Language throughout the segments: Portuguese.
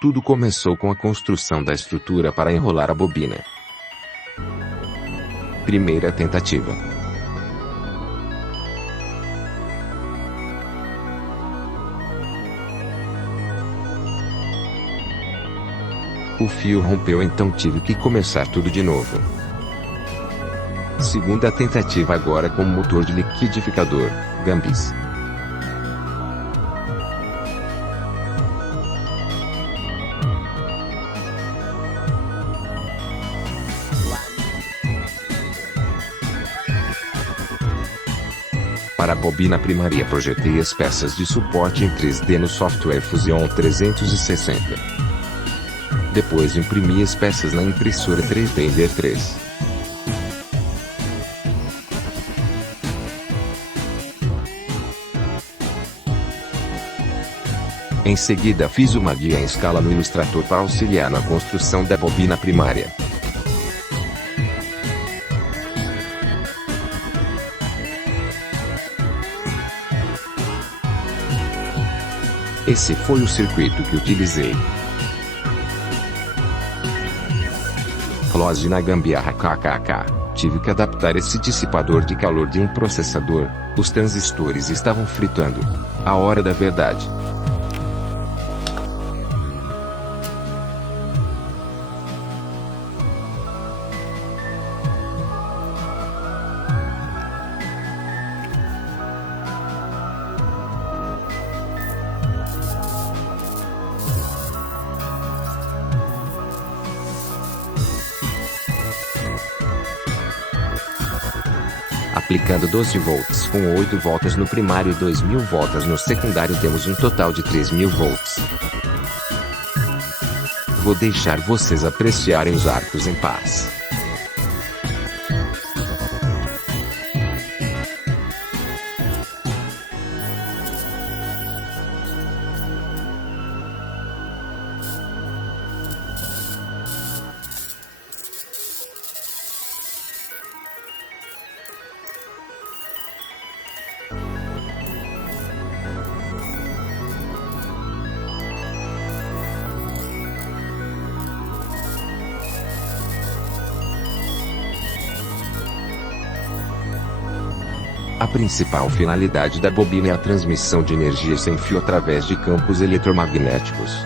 Tudo começou com a construção da estrutura para enrolar a bobina. Primeira tentativa. O fio rompeu, então tive que começar tudo de novo. Segunda tentativa, agora com motor de liquidificador, Gambis. Para a bobina primária projetei as peças de suporte em 3D no software Fusion 360. Depois imprimi as peças na impressora 3D em V3. Em seguida fiz uma guia em escala no Illustrator para auxiliar na construção da bobina primária. Esse foi o circuito que utilizei. Close na gambiarra kkk. Tive que adaptar esse dissipador de calor de um processador. Os transistores estavam fritando. A hora da verdade. Aplicando 12 volts com 8 voltas no primário e 2000 voltas no secundário, temos um total de 3000 volts. Vou deixar vocês apreciarem os arcos em paz. A principal finalidade da bobina é a transmissão de energia sem fio através de campos eletromagnéticos.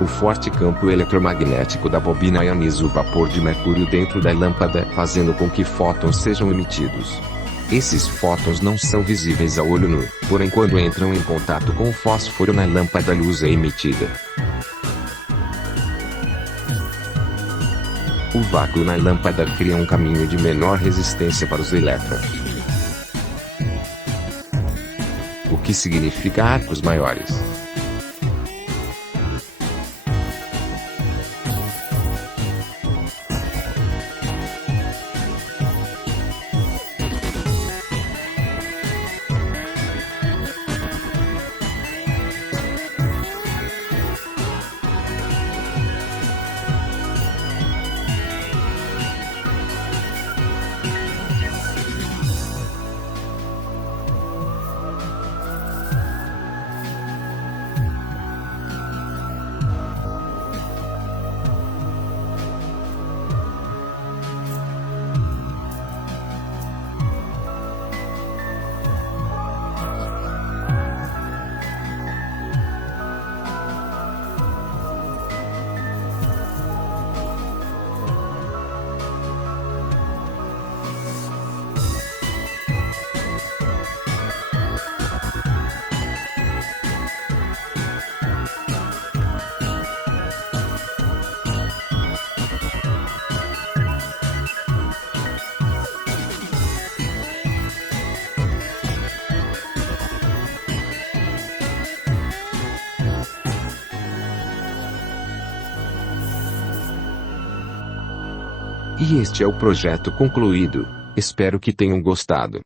O forte campo eletromagnético da bobina ioniza o vapor de mercúrio dentro da lâmpada, fazendo com que fótons sejam emitidos. Esses fótons não são visíveis a olho nu, porém quando entram em contato com o fósforo na lâmpada, a luz é emitida. O vácuo na lâmpada cria um caminho de menor resistência para os elétrons, o que significa arcos maiores. E este é o projeto concluído. Espero que tenham gostado.